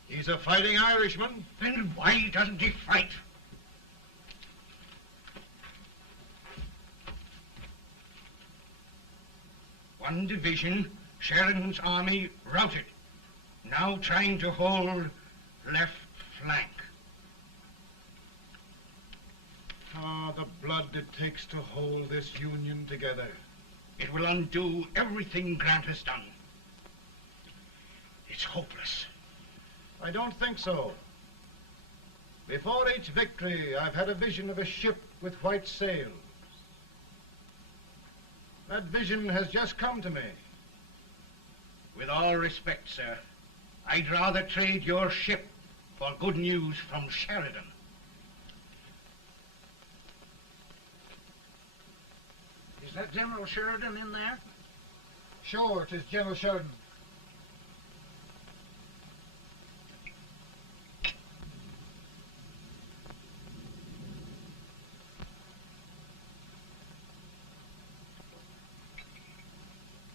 He's a fighting Irishman. Then why doesn't he fight? One division, Sheridan's army, routed. Now trying to hold left flank. Ah, the blood it takes to hold this Union together. It will undo everything Grant has done. It's hopeless. I don't think so. Before each victory, I've had a vision of a ship with white sails. That vision has just come to me. With all respect, sir, I'd rather trade your ship for good news from Sheridan. Is that General Sheridan in there? Sure, it is General Sheridan.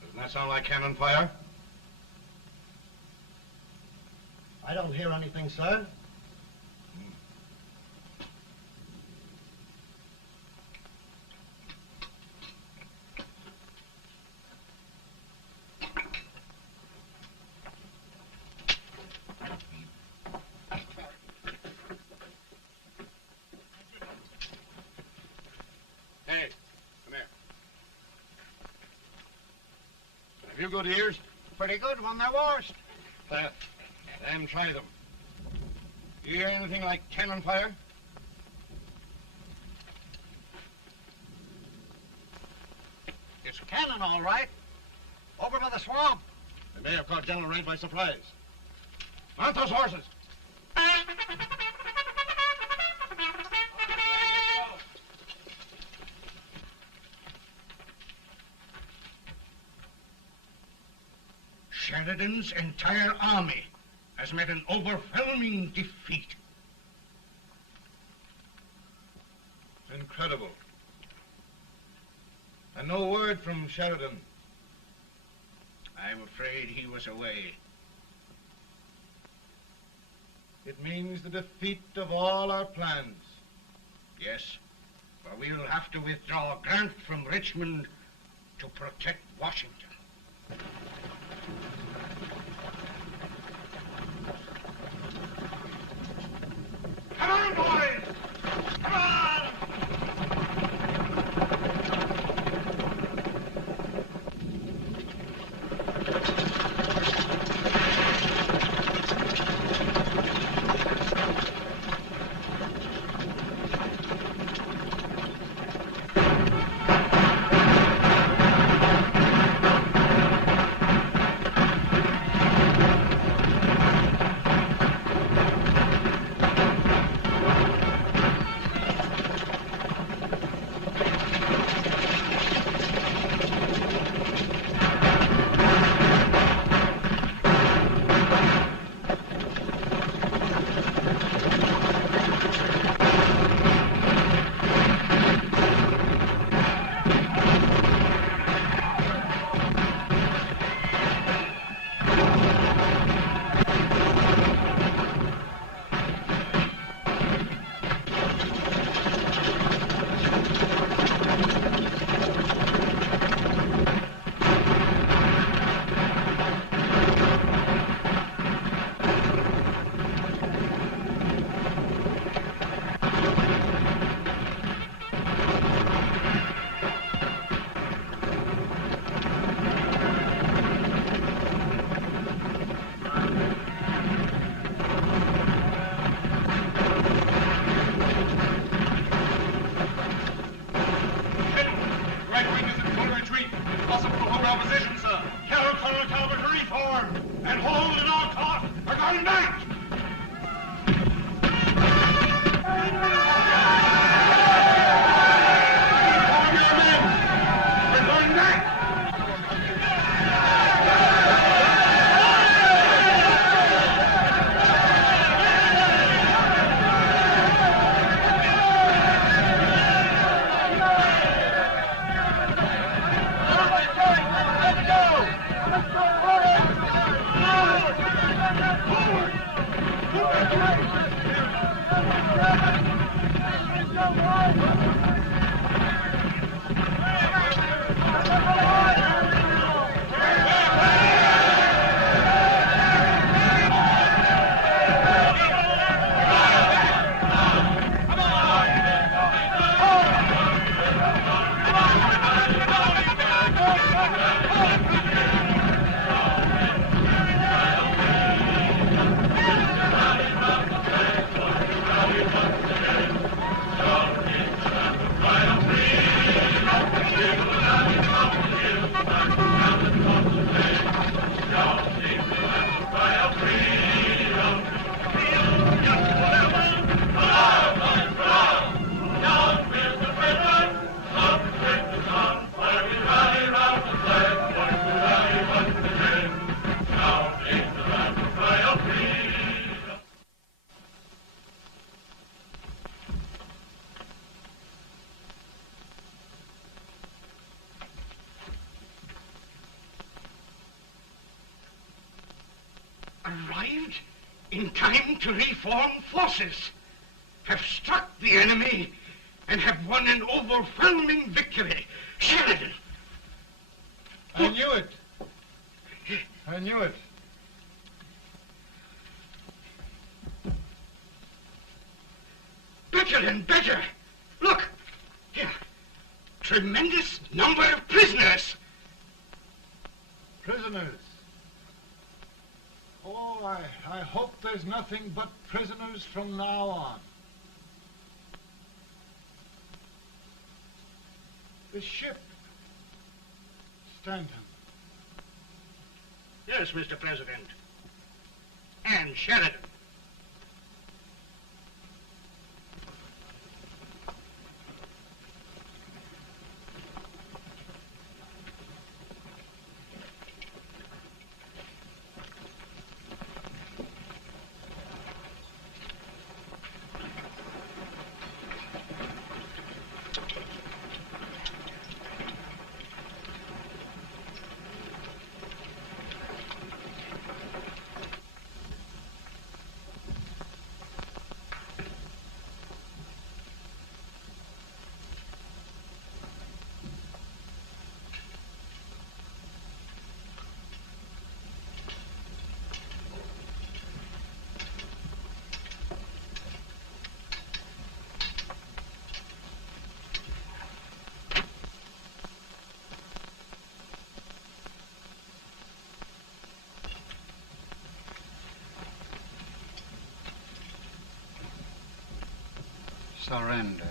Doesn't that sound like cannon fire? I don't hear anything, sir. Hey, come here. Have you good ears? Pretty good when they're washed. Then try them. You hear anything like cannon fire? It's cannon, all right. Over by the swamp. They may have caught General Wright by surprise. Mount those horses! Sheridan's entire army has met an overwhelming defeat. Incredible. And no word from Sheridan. I'm afraid he was away. It means the defeat of all our plans. Yes, for we'll have to withdraw Grant from Richmond to protect Washington. Come on, boys! Come on! Arrived in time to reform forces, have struck the enemy, and have won an overwhelming victory. Sheridan! I knew it. I knew it. Better and better. Look, here. Tremendous number of prisoners. Prisoners. Oh, I hope there's nothing but prisoners from now on. The ship. Stanton. Yes, Mr. President. And Sheridan. Surrender.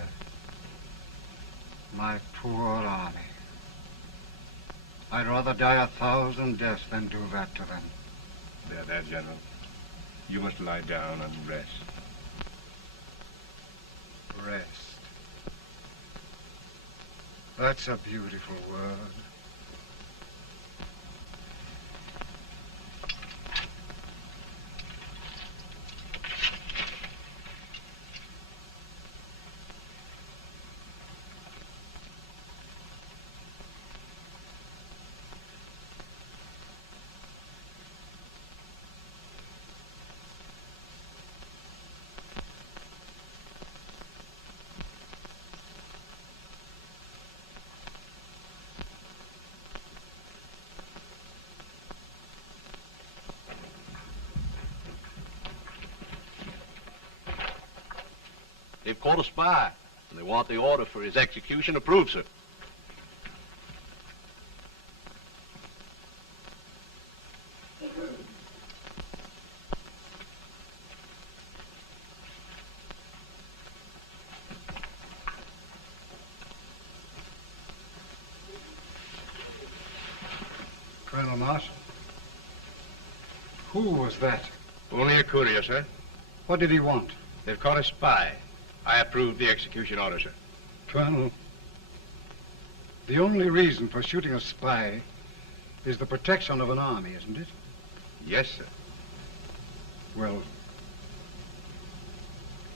My poor army. I'd rather die 1,000 deaths than do that to them. There, General. You must lie down and rest. Rest. That's a beautiful word. They've caught a spy, and they want the order for his execution approved, sir. Colonel Marshall, who was that? Only a courier, sir. What did he want? They've caught a spy. I approve the execution order, sir. Colonel, the only reason for shooting a spy is the protection of an army, isn't it? Yes, sir. Well,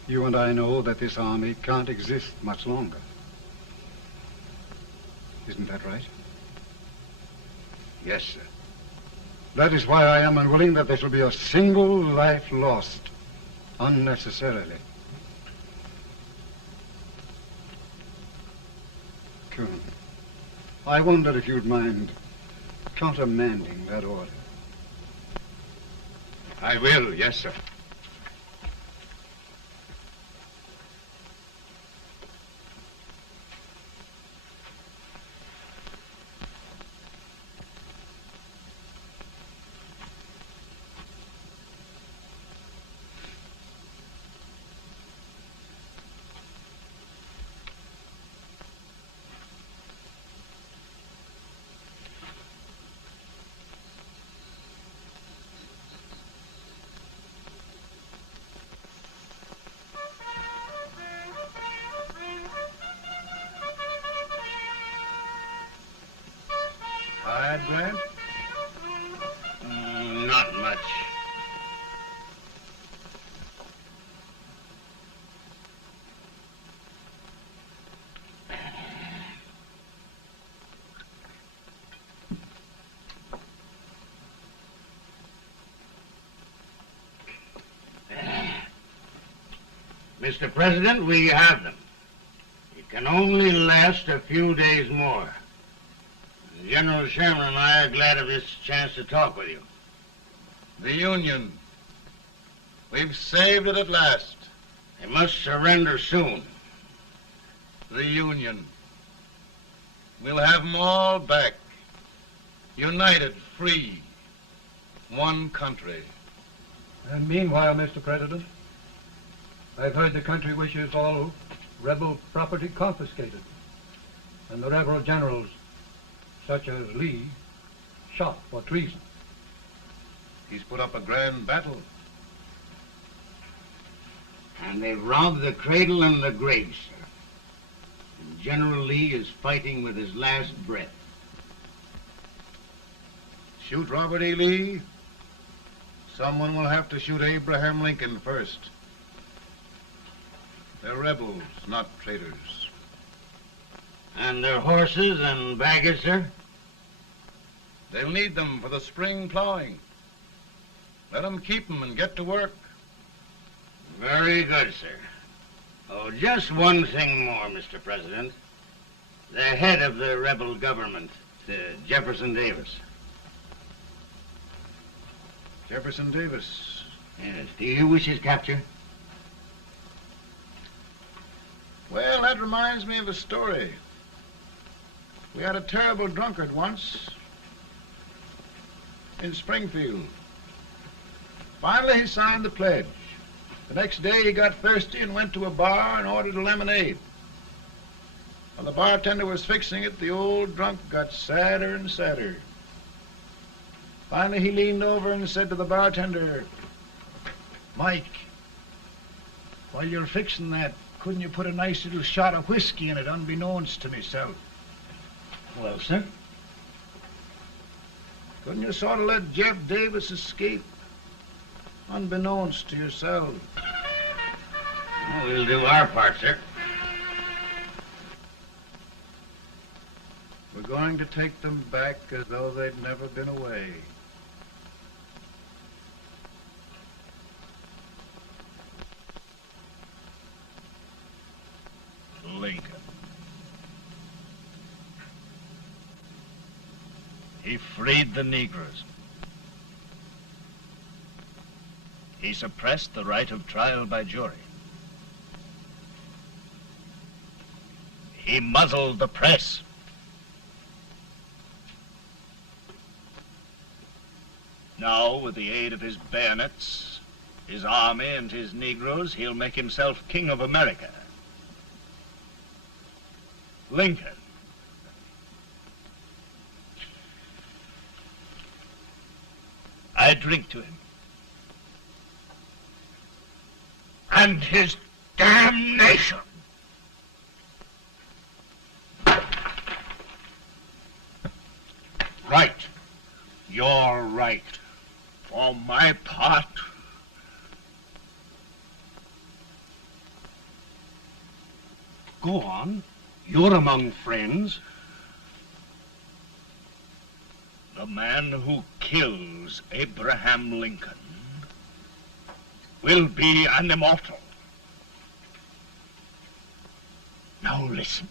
you and I know that this army can't exist much longer. Isn't that right? Yes, sir. That is why I am unwilling that there shall be a single life lost unnecessarily. Colonel, I wonder if you'd mind countermanding that order. I will, yes, sir. Tired, Grant? Not much. Mr. President, we have them. It can only last a few days more. General Sherman and I are glad of this chance to talk with you. The Union. We've saved it at last. They must surrender soon. The Union. We'll have them all back. United, free. One country. And meanwhile, Mr. President, I've heard the country wishes all rebel property confiscated, and the rebel generals, such as Lee, shot for treason. He's put up a grand battle. And they robbed the cradle and the grave, sir. And General Lee is fighting with his last breath. Shoot Robert E. Lee? Someone will have to shoot Abraham Lincoln first. They're rebels, not traitors. And their horses and baggage, sir? They'll need them for the spring plowing. Let them keep them and get to work. Very good, sir. Oh, just one thing more, Mr. President. The head of the rebel government, Jefferson Davis. Jefferson Davis? Yes. Do you wish his capture? Well, that reminds me of a story. We had a terrible drunkard once in Springfield. Finally, he signed the pledge. The next day, he got thirsty and went to a bar and ordered a lemonade. While the bartender was fixing it, the old drunk got sadder and sadder. Finally, he leaned over and said to the bartender, "Mike, while you're fixing that, couldn't you put a nice little shot of whiskey in it, unbeknownst to myself?" Well, sir? Couldn't you sort of let Jeff Davis escape, unbeknownst to yourself? Well, we'll do our part, sir. We're going to take them back as though they'd never been away. Lincoln. He freed the Negroes. He suppressed the right of trial by jury. He muzzled the press. Now, with the aid of his bayonets, his army, and his Negroes, he'll make himself king of America. Lincoln. I drink to him. And his damnation. Right. You're right. For my part, Go on. You're among friends. the man who kills Abraham Lincoln will be an immortal. Now listen.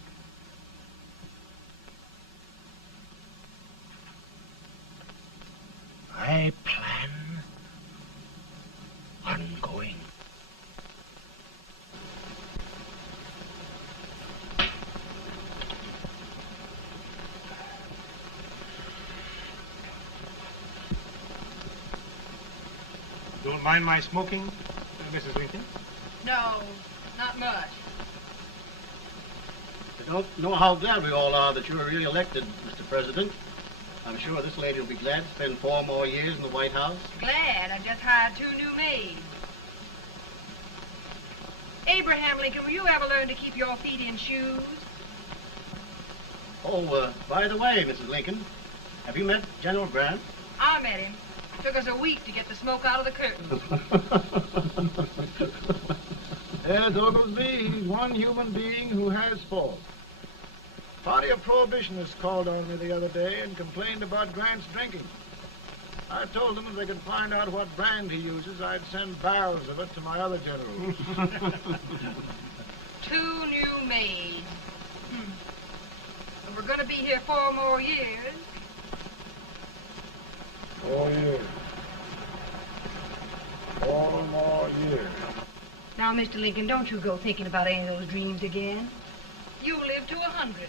mind my smoking, Mrs. Lincoln? No, not much. I don't know how glad we all are that you're re-elected, Mr. President. I'm sure this lady will be glad to spend 4 more years in the White House. Glad I just hired 2 new maids. Abraham Lincoln, will you ever learn to keep your feet in shoes? Oh, by the way, Mrs. Lincoln, have you met General Grant? I met him. Took us a week to get the smoke out of the curtains. Yes, Oglesby, he's one human being who has faults. Party of Prohibitionists called on me the other day and complained about Grant's drinking. I told them if they could find out what brand he uses, I'd send barrels of it to my other generals. 2 new maids. And we're going to be here 4 more years. 4 years. 4 more years. Now, Mr. Lincoln, don't you go thinking about any of those dreams again. You'll live to 100.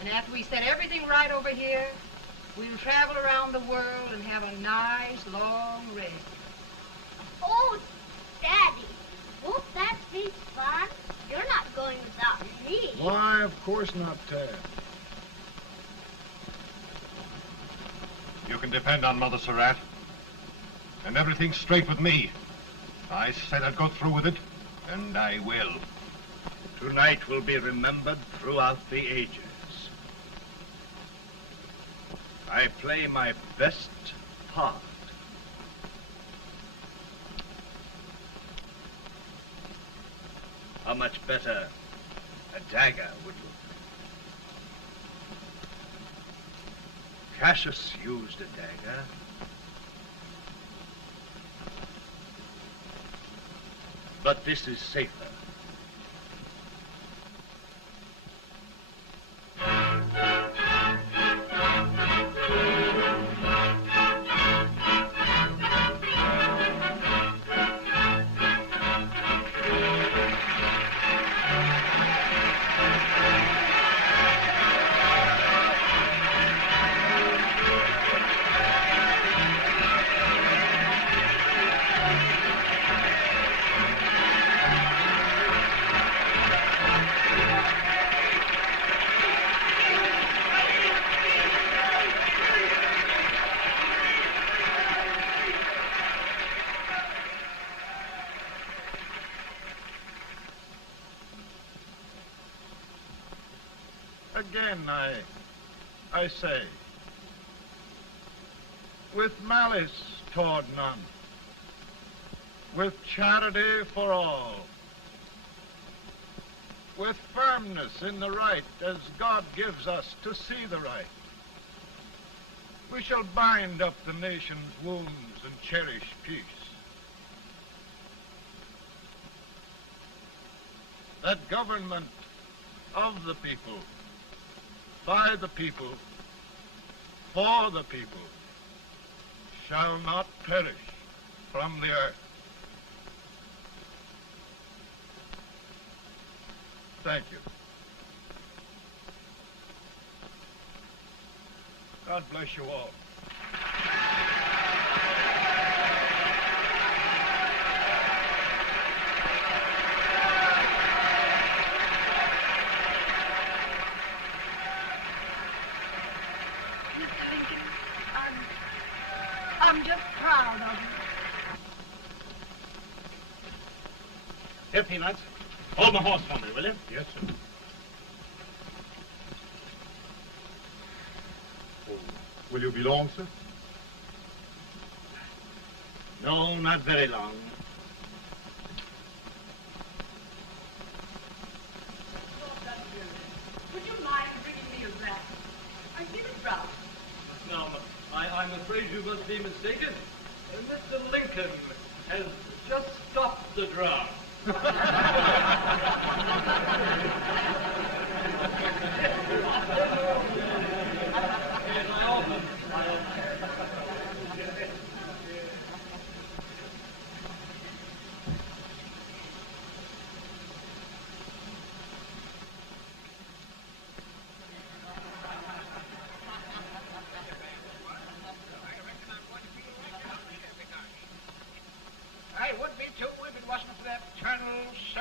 And after we set everything right over here, we'll travel around the world and have a nice, long rest. Oh, Daddy, won't that be fun? You're not going without me. Why, of course not, Tad. You can depend on Mother Surratt. And everything's straight with me. I said I'd go through with it, and I will. Tonight will be remembered throughout the ages. I play my best part. How much better a dagger would look. Cassius used a dagger. But this is safer. Again, I say, with malice toward none, with charity for all, with firmness in the right as God gives us to see the right, we shall bind up the nation's wounds and cherish peace. That government of the people, by the people, for the people, shall not perish from the earth. Thank you. God bless you all. Mr. Lincoln, I'm just proud of you. Here, Peanuts. Hold my horse for me, will you? Yes, sir. Oh, will you be long, sir? No, not very long. Would you mind bringing me a glass? I feel it drop. No, I'm afraid you must be mistaken. Mr. Lincoln has just stopped the drum.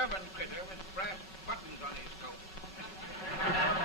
servant critter with brass buttons on his coat.